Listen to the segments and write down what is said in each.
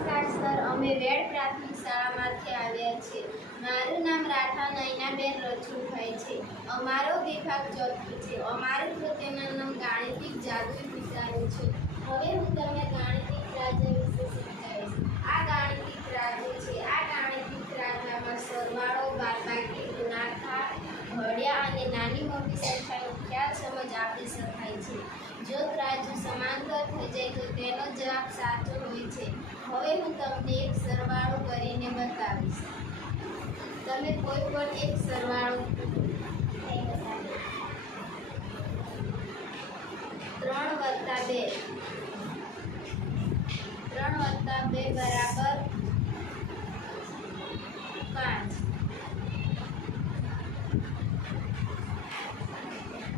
નમસ્કાર સર, અમે વેડ પ્રાથમિક શાળામાંથી આવ્યા છીએ. મારું નામ રાઠા નયનાબેન રજૂભાઈ છે. અમારો વિભાગ ચોથો છે. અમારું કૃતિનું નામ ગાણિતિક જાદુઈ વિચારો છે. હવે હું તમને ગાણિતિક રાજ્ય વિશે સમજાવીશ. આ ગાણિતિક રાજ્ય છે. આ ગાણિતિક રાજ્યમાં સરવાળો, બાદબાકી, ગુણાકાર, ઘડિયા અને નાની મોટી સંખ્યાનો ખ્યાલ સમજ આપી શકાય છે. જો રાજ્ય સમાંતર થઈ જાય તો તેનો જવાબ સાચો હોય છે. હવે હું તમને એક સરવાળો કરીને બતાવીશ. તમે કોઈ પણ એક સરવાળો 3 + 2 બરાબર 5.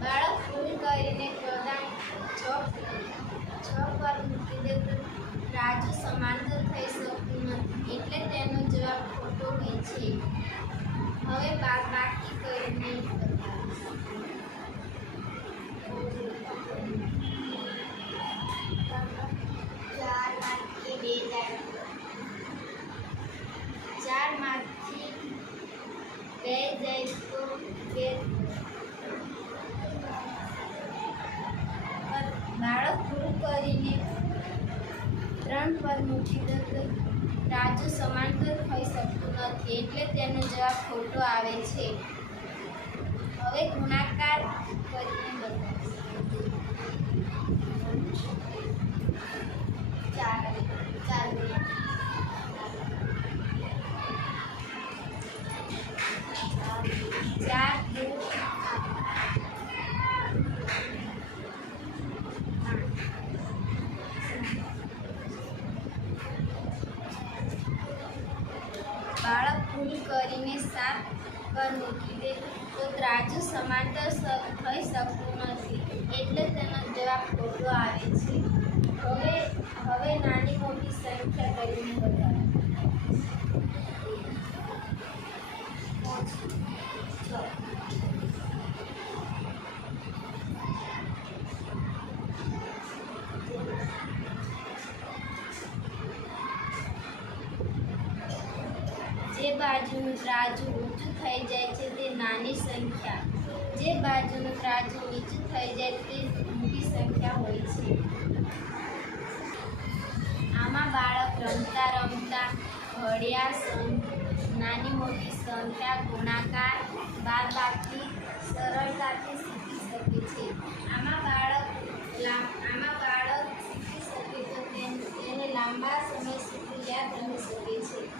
બાળક ભૂલ કરીને ક્રમાંક 6 પર મૂકી દે તો રાજુ સમાંતર થઈ શકતું નથી, એટલે તેનો જવાબ ખોટો હોય છે. હવે બાદબાકી કરીને બતાવીશ. 4 માંથી 2 જાય તો 2. બાળક ભૂલ કરીને 3 પર મૂકી દે તો રાજુ સમાંતર થઈ શકતું નથી, એટલે તેનો જવાબ ખોટો આવે છે. હવે ગુણાકાર કરીને બતાવીશ. 4 બાળક ભૂલ કરીને 7 પર મૂકી દે તો રાજુ સમાંતર થઈ શકતું નથી, એટલે તેનો જવાબ ખોટો આવે છે. હવે નાની મોટી સંખ્યા કરીને બતાવો. 6. જે બાજુનું ત્રાજુ ઊંચું થઈ જાય છે તે નાની સંખ્યા, જે બાજુનું ત્રાજુ નીચું થઈ જાય તે મોટી સંખ્યા હોય છે. આમાં બાળક રમતા રમતા ઘડિયા, નાની મોટી સંખ્યા, ગુણાકાર, બાદબાકી સરળતાથી શીખી શકે છે. આમાં બાળક શીખી શકે તો તેને લાંબા સમય સુધી યાદ રહી શકે છે.